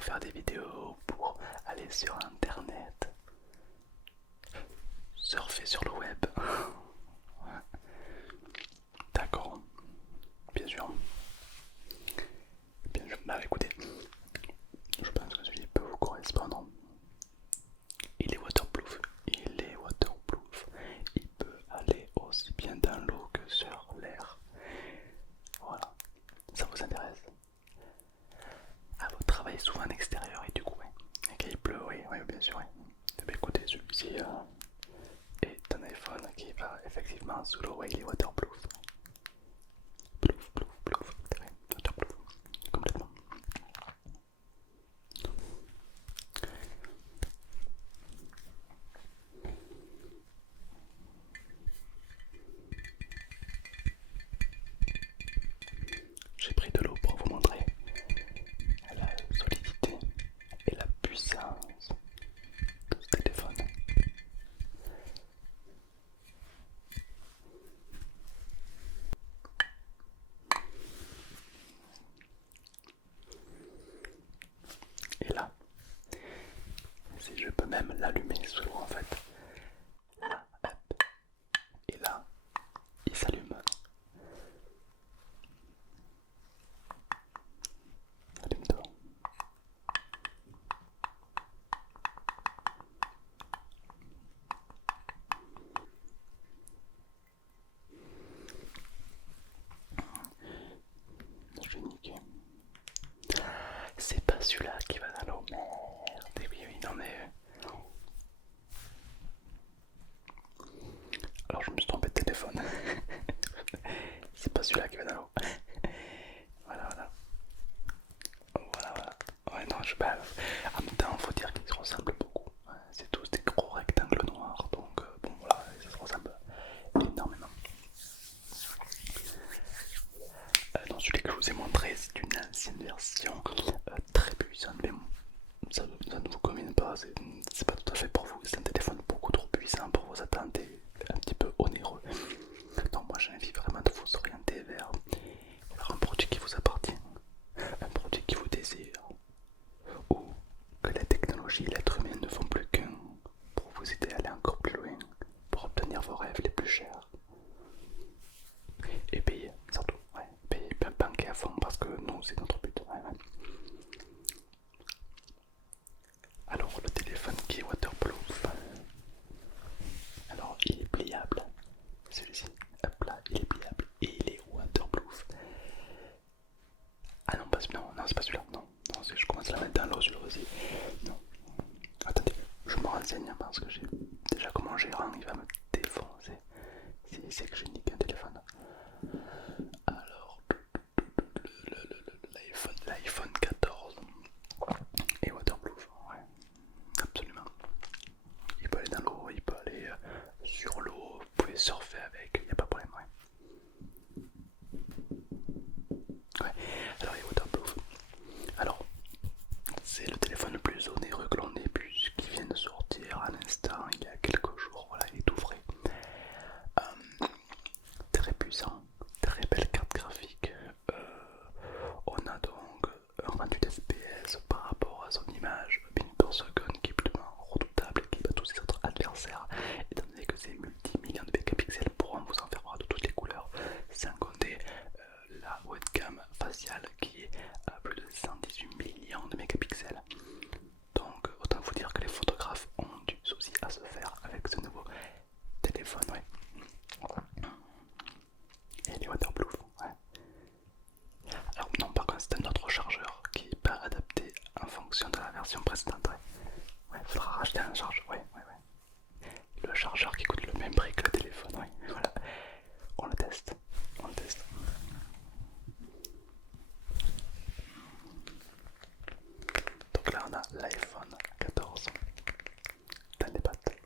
pour faire des vidéos, pour aller sur internet, surfer sur le web. Ouais. D'accord, bien sûr. Bien sûr. Bah écoutez, je pense que celui peut vous correspondre. Il est waterproof. Il est waterproof. Il peut aller aussi bien dans l'eau que sur l'air. Voilà. Ça vous intéresse? Ah, vous travaillez souvent en extérieur et du coup, ouais. Et qu'il pleut, oui, oui, bien sûr, oui. Eh bien, écoutez, celui-ci est un iPhone qui va effectivement sous l'eau, ouais, il est waterproof. Plouf, plouf, plouf. Ouais, waterproof. Complètement. J'ai pris de l'eau pour vous montrer la solidité et la puissance de ce téléphone. Et là, si je peux même l'allumer sous l'eau en fait. Là, hop. Et là, il s'allume. Allume-toi. Je vais niquer. C'est pas celui-là qui va dans l'eau. Merde. Et oui, oui, non mais. Alors je me suis trompé de téléphone. C'est pas celui-là qui va dans l'eau. Voilà, voilà. Voilà, voilà. Ouais, non, en même temps, faut dire qu'ils se ressemblent beaucoup. Ouais, c'est tous des gros rectangles noirs, donc bon, voilà, ça se ressemble énormément. Non, celui que je vous ai montré, c'est une ancienne version très puissante, mais ça ne vous convient pas, c'est pas tout à fait pour vous. C'est un téléphone beaucoup trop puissant pour vos attentes et un petit peu onéreux. Donc, moi, j'invite vraiment de vous orienter vers un produit qui vous appartient, un produit qui vous désire, ou que la technologie et l'être humain ne font plus qu'un pour vous aider à aller encore plus loin, pour obtenir vos rêves les plus chers. Et payer, surtout, ouais, payer, banquer à fond parce que nous, c'est notre but. Ouais, ouais. Alors, le téléphone qui est waterproof, alors il est pliable, celui-ci, hop là, il est pliable et il est waterproof. Ah non, non, c'est pas celui-là, non, non, je commence à la mettre dans l'eau, celui-là aussi. Non, attendez, je me renseigne parce que j'ai déjà comme mon gérant, il va me défoncer si c'est que j'ai niqué un téléphone. Alors, l'iPhone 14 est waterproof, ouais, absolument. Il peut aller dans l'eau, il peut aller sur l'eau, vous pouvez surfer avec, il n'y a pas de problème, ouais. Ouais, alors il est waterproof. Alors, c'est le téléphone le plus onéreux que l'on ait pu, qui vient de sortir à l'instant, il y a quelques jours, voilà, il est tout frais. Très puissant, très belle carte graphique. On a donc un 28 fps par rapport à son image, 1000 per seconde qui est plus redoutable et qui bat tous ses autres adversaires, étant donné que c'est multi-millions de mégapixels pourront vous en faire voir de toutes les couleurs, sans compter la webcam faciale qui est à plus de 118 millions de mégapixels. Donc autant vous dire que les photographes ont du souci à se faire avec ce nouveau téléphone, ouais. Et il est waterproof, ouais. Alors non, par contre c'est un autre chargeur qui n'est pas adapté en fonction de la version précédente, ouais. Ouais, faudra racheter un chargeur, ouais, ouais, ouais. Le chargeur qui coûte le même prix que le téléphone, ouais, voilà. On le teste, on le teste. Donc là on a l'iPhone 14 dans les pattes.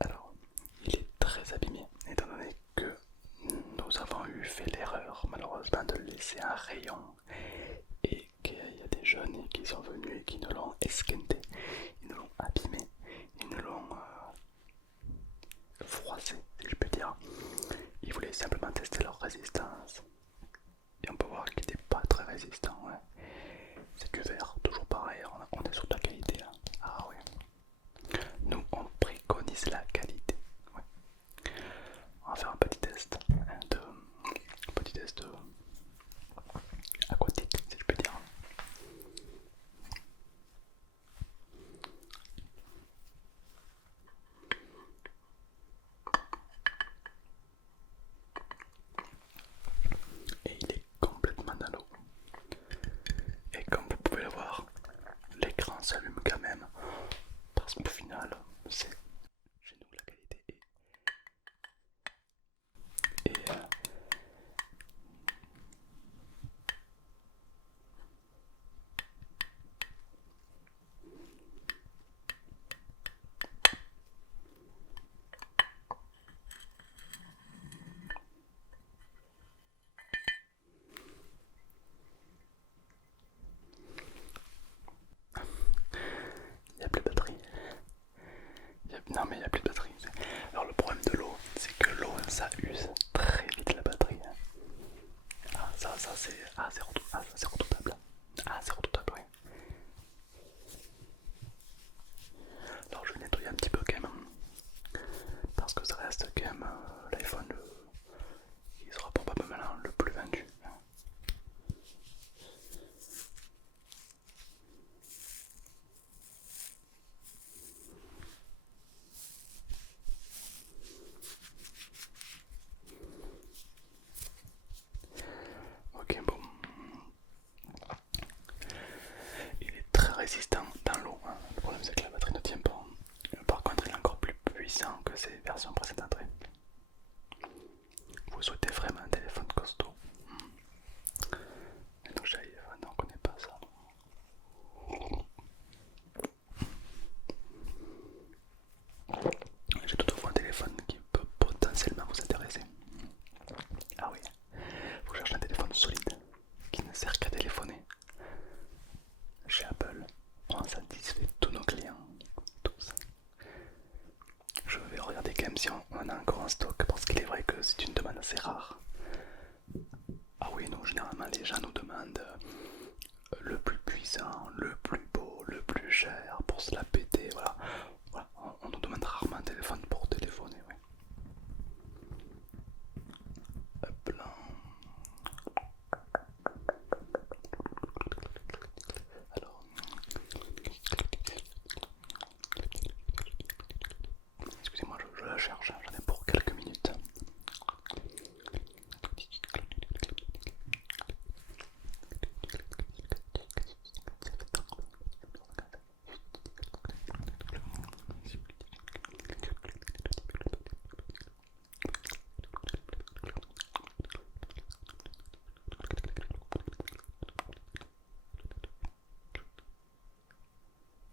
Alors, il est très abîmé, étant donné que nous avons fait l'erreur malheureusement de le laisser un rayon et qu'il y a des jeunes qui sont venus et qui nous l'ont esquinté, ils nous l'ont abîmé, ils nous l'ont froissé, si je peux dire. Ils voulaient simplement tester leur résistance et on peut voir qu'il n'était pas très résistant. Ouais. C'est du verre, toujours s'allume quand même. Parce qu'au final, c'est chez nous la qualité est il n'y a plus de batterie. Non mais il n'y a plus de batterie. Alors le problème de l'eau, c'est que l'eau ça use très vite la batterie. Ah ça c'est c'est redoutable. Ah c'est redoutable oui. Alors je vais nettoyer un petit peu quand même. Parce que ça reste quand même l'iPhone il sera probablement le plus vendu. Ok bon. Il est très résistant dans l'eau. Hein. Le problème c'est que la batterie ne tient pas. Par contre il est encore plus puissant que ses versions précédentes. Vous souhaitez vraiment un téléphone costaud. Et donc j'ai iPhone, on connaît pas ça. J'ai toutefois un téléphone qui peut potentiellement vous intéresser. Ah oui, vous cherchez un téléphone solide qui ne sert qu'à téléphoner. Chez Apple, on satisfait tous nos clients, tous. Je vais regarder quand même si on en a encore en stock parce qu'il est vrai que c'est une demande assez rare. Ah oui, non, généralement les gens nous demandent le plus puissant, le plus beau, le plus cher pour se la péter, voilà. Voilà, on nous demande rarement un téléphone pour téléphoner, oui. Hop là. Alors, excusez-moi, je la cherche, j'en ai pour quelques minutes.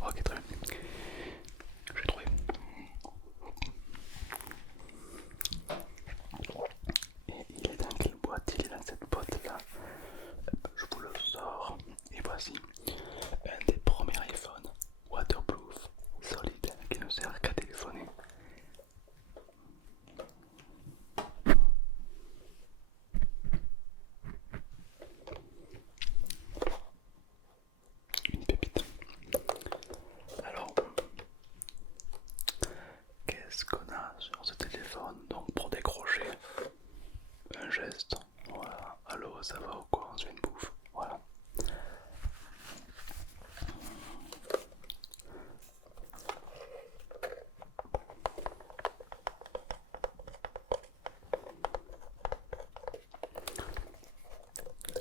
Ok, très bien. J'ai trouvé. Et il est dans quelle boîte? Il est dans cette boîte là. Je vous le sors. Et voici un des premiers iPhones waterproof, solide, qui ne sert qu'à téléphoner. Une pépite. Alors, qu'est-ce qu'on a sur ce téléphone? Donc pour décrocher, un geste. Voilà. Allô, ça va ou quoi? On se fait une bouffe. Voilà.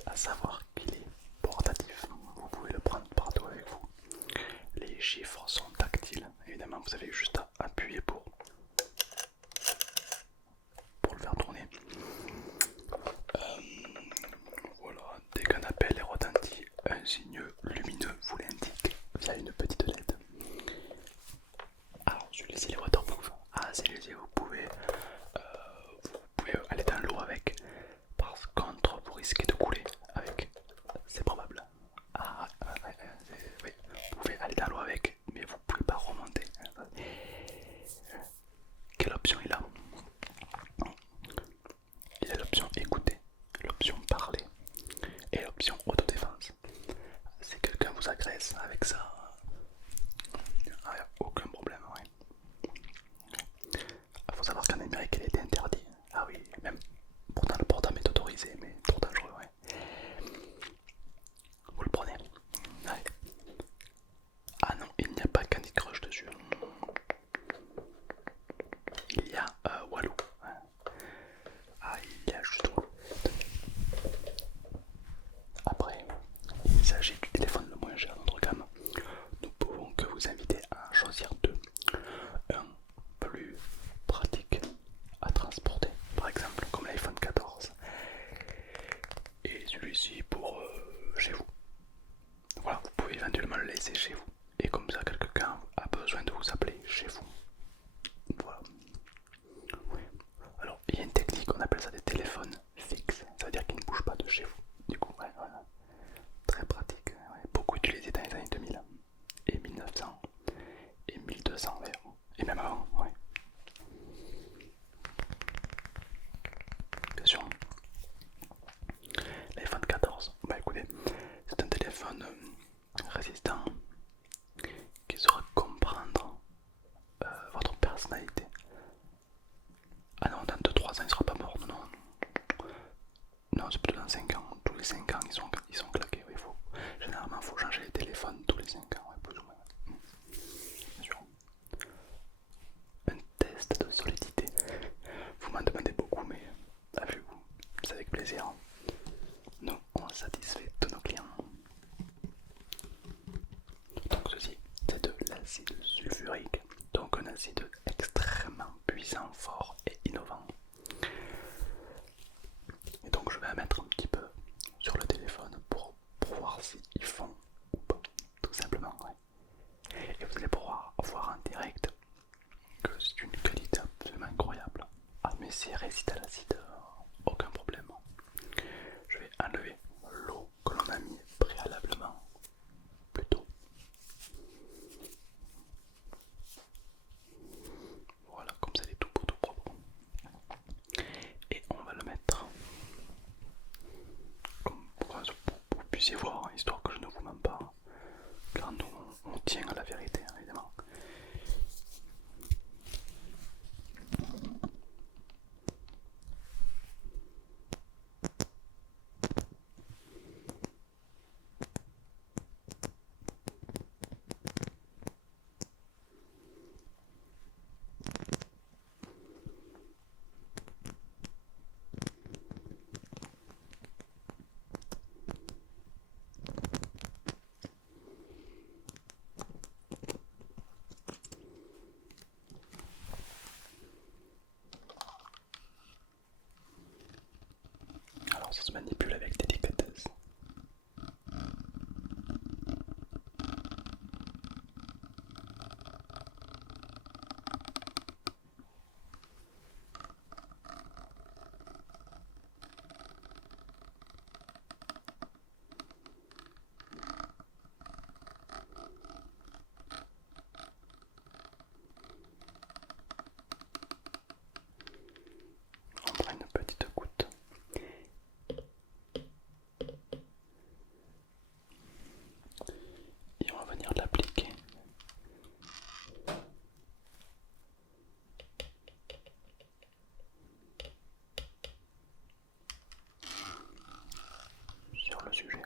À savoir qu'il est portatif, vous pouvez le prendre partout avec vous. Les chiffres sont tactiles, évidemment vous avez juste à appuyer pour le faire tourner. Voilà, dès qu'un appel est retenti, un signe lumineux vous l'indique via une petite LED. Alors celui-ci il est waterproof. Ah c'est léger, vous pouvez aller dans l'eau avec. Par contre vous risquez de couler avec. C'est probable. Ah oui, vous pouvez aller dans l'eau avec, mais vous pouvez pas remonter. Quelle option il a? Il a l'option écouter, l'option parler et l'option autodéfense. Si quelqu'un vous agresse avec ça, il n'y a aucun problème. Il faut savoir qu'en Amérique il était interdit. Ah oui, même pourtant le portable est autorisé, mais trop dangereux. Vous le prenez. Ouais. Ah non, il n'y a pas Candy Crush dessus. Il y a Walou. Ah, il y a juste Walou. Après, il s'agit du téléphone le moins cher de notre gamme. Nous résistant, qui saura comprendre votre personnalité. Ah non, dans 2-3 ans il sera pas mort, non, non. Non, c'est plutôt dans 5 ans. Tous les 5 ans ils sont claqués. Oui, généralement il faut changer les téléphones tous les 5 ans, ouais, plus ou moins. Bien sûr. Un test de solidité. Vous m'en demandez beaucoup, mais avez-vous, c'est avec plaisir. Nous, on satisfait tous nos clients. Donc ceci, c'est de l'acide sulfurique, donc un acide extrêmement puissant, fort et innovant. Et donc je vais la mettre un petit peu sur le téléphone pour voir s'ils font ou pas, tout simplement. Ouais. Et vous allez pouvoir voir en direct que c'est une qualité absolument incroyable. Ah mais c'est résiste à l'acide, aucun problème. Je vais enlever l'eau que l'on a mis préalablement plus tôt. Voilà, comme ça il est tout beau, tout propre. Et on va le mettre comme pour que vous puissiez voir, histoire que je ne vous mens pas. Car nous on tient à la vérité, évidemment. Alors ça se manipule avec délicatesse. On prend une petite goutte. Et on va venir l'appliquer sur le sujet.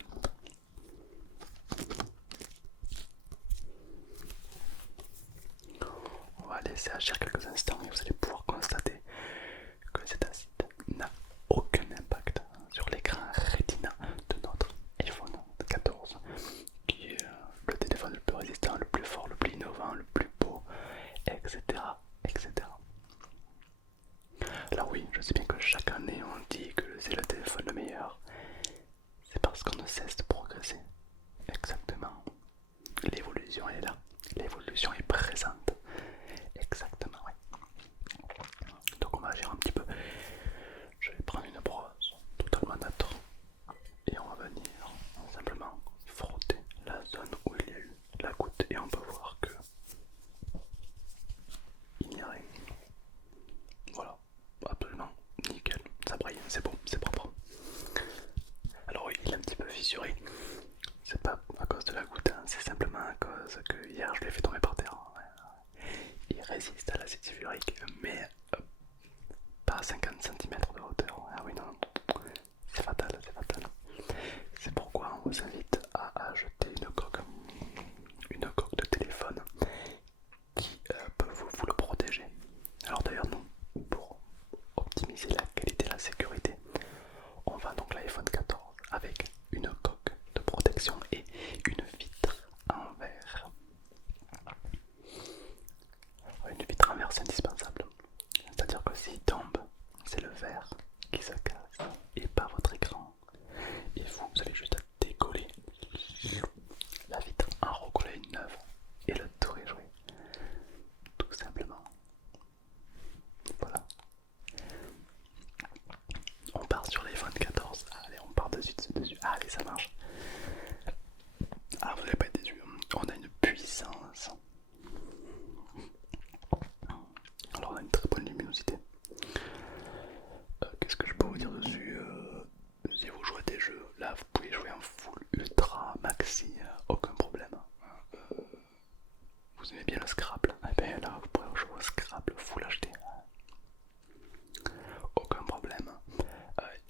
On va laisser agir quelques instants et vous allez pouvoir constater que cet acide n'a aucun impact sur l'écran Retina de notre iPhone 14, qui est le téléphone le plus résistant, le plus fort, le plus innovant, le plus beau, etc. etc. Alors oui, je sais bien que chaque année on dit que c'est le téléphone le meilleur. C'est parce qu'on ne cesse de progresser. Exactement. L'évolution est là. L'évolution est présente. Exactement, oui. Donc on va agir un petit peu. Je vais prendre une brosse totalement neutre et on va venir simplement frotter la zone où il y a eu la goutte et on peut voir que il n'y a rien. Voilà, absolument nickel, ça brille, c'est bon, c'est propre. Alors oui, il est un petit peu fissuré. C'est pas à cause de la goutte, hein, c'est simplement à cause que hier je l'ai fait tomber par terre. Il résiste à l'acide sulfurique, mais pas à 50 cm de hauteur. Ah oui, non, c'est fatal, c'est fatal. C'est pourquoi on vous invite à acheter une coque de téléphone qui peut vous le protéger. Alors d'ailleurs, nous, pour optimiser la qualité et la sécurité, on va donc l'iPhone 14 avec une coque de protection et une vitre en verre. Une vitre en verre, c'est indispensable. C'est-à-dire que s'il tombe, c'est le verre qui se casse et pas votre écran. Et vous allez juste décoller la vitre, en recoller une neuve et le tour est joué. Tout simplement. Voilà. On part sur l'iPhone 14. Allez, on part dessus. Allez, ça marche. Alors, vous n'allez pas être déçus. On a une puissance. Alors, on a une très bonne luminosité. Qu'est-ce que je peux vous dire dessus? Si vous jouez à des jeux, là, vous pouvez jouer en full ultra maxi, aucun problème. vous aimez bien le Scrabble, eh bien là vous pourrez jouer au Scrabble Full HD. Aucun problème.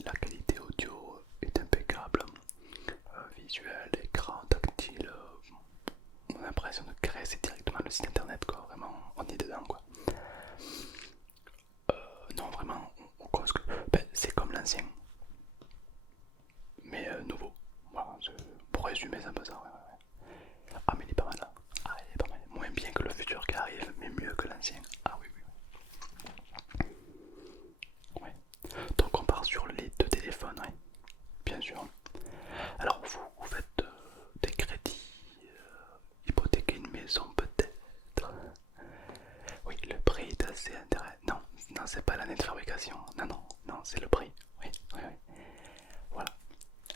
La qualité audio est impeccable. Visuel, écran, tactile. On a l'impression de créer directement le site internet quoi. Vraiment, on est dedans quoi. Non vraiment, c'est comme l'ancien. Mais nouveau. Voilà, pour résumer, c'est un peu ça. Ah, mais il est pas mal là. Ah, il est pas mal. Moins bien que le futur qui arrive, mais mieux que l'ancien. Ah, oui, oui, oui. Ouais. Donc, on part sur les deux téléphones, ouais. Bien sûr. Alors, vous faites des crédits, hypothéquer une maison peut-être. Oui, le prix est assez intéressant. Non, non, c'est pas l'année de fabrication. Non, non, non, c'est le prix. Oui, oui, oui. Voilà.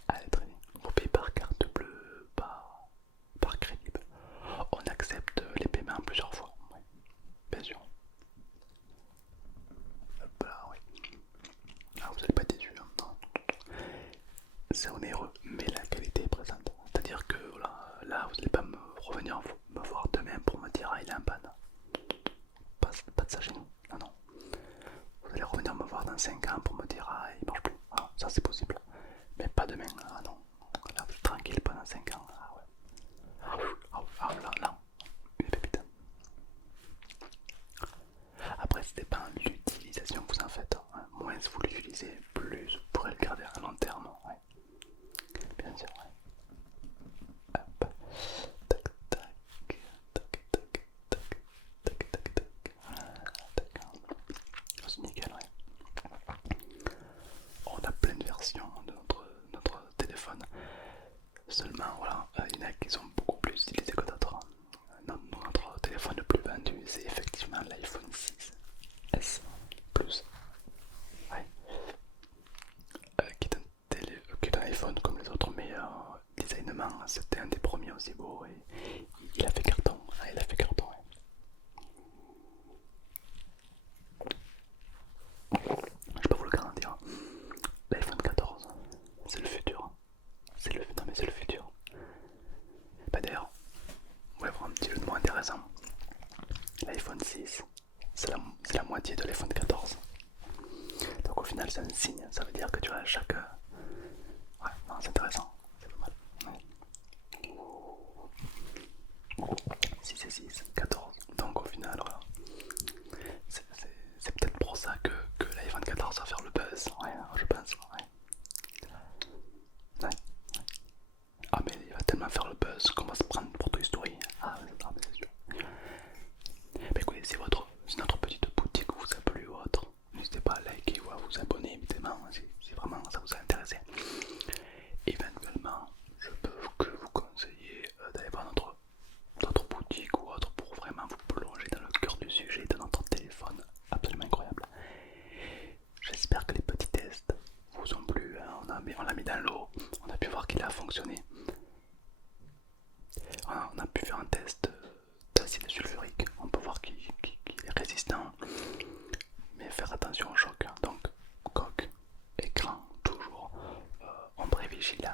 Allez, très bien. Vous payez par carte bleue, par crédit. On accepte les paiements plusieurs fois. Oui, bien sûr. Hop là, oui. Ah, vous n'allez pas être déçu. Hein, non. C'est onéreux, mais la qualité est présente. C'est-à-dire que voilà, là, vous n'allez pas me revenir me voir demain pour me dire ah, il est en panne. Pas de ça chez nous. Non, non. Vous allez revenir me voir dans 5 ans pour me dire ah, il marche plus. Ah, ça c'est possible. Mais pas demain. Ah non. Là, vous êtes tranquille pendant 5 ans. Ah ouais. Ah là, là. Une pépite. Après, ça dépend de l'utilisation que vous en faites. Hein. Moins vous l'utilisez, plus vous pourrez le garder à long terme. Ouais. Bien sûr, ouais. Hop. Tac, tac, tac, tac, tac, tac, tac, tac. D'accord. C'est nickel, ouais. On a plein de versions de notre téléphone. Seulement, voilà, il y en a qui sont beaucoup plus utilisés que d'autres. Notre téléphone le plus vendu, c'est effectivement l'iPhone 6S Plus. Ouais. Qui est un iPhone comme les autres, mais designement, c'était un des premiers aussi beau et il a fait carton. Ah, il a fait carton, ouais. Je peux vous le garantir. L'iPhone 14, c'est le futur. Non mais c'est le futur. Bah d'ailleurs, on va voir un petit jeu de mots intéressant. L'iPhone 6, c'est la moitié de l'iPhone 14. Donc au final c'est un signe, ça veut dire que tu as chaque... Ouais, non, c'est intéressant, c'est pas mal. Ouais. 6 et 6, 14. Donc au final, voilà. C'est peut-être pour ça que l'iPhone 14 va faire le buzz, ouais, je pense. Ouais. Ouais. Ah mais il va tellement faire le buzz qu'on va se prendre pour Toy Story. Ah mais c'est sûr. Bah écoutez, c'est notre petite boutique vous a plu ou autre. N'hésitez pas à liker ou à vous abonner évidemment si vraiment ça vous a intéressé. Éventuellement, je peux que vous conseiller d'aller voir notre boutique ou autre pour vraiment vous plonger dans le cœur du sujet de notre téléphone absolument incroyable. J'espère que les petits tests vous ont plu, hein. On l'a mis dans l'eau, on a pu voir qu'il a fonctionné. On a pu faire un test d'acide sulfurique, on peut voir qu'il est résistant, mais faire attention au choc. Donc coque, écran, toujours ombre et vigilance.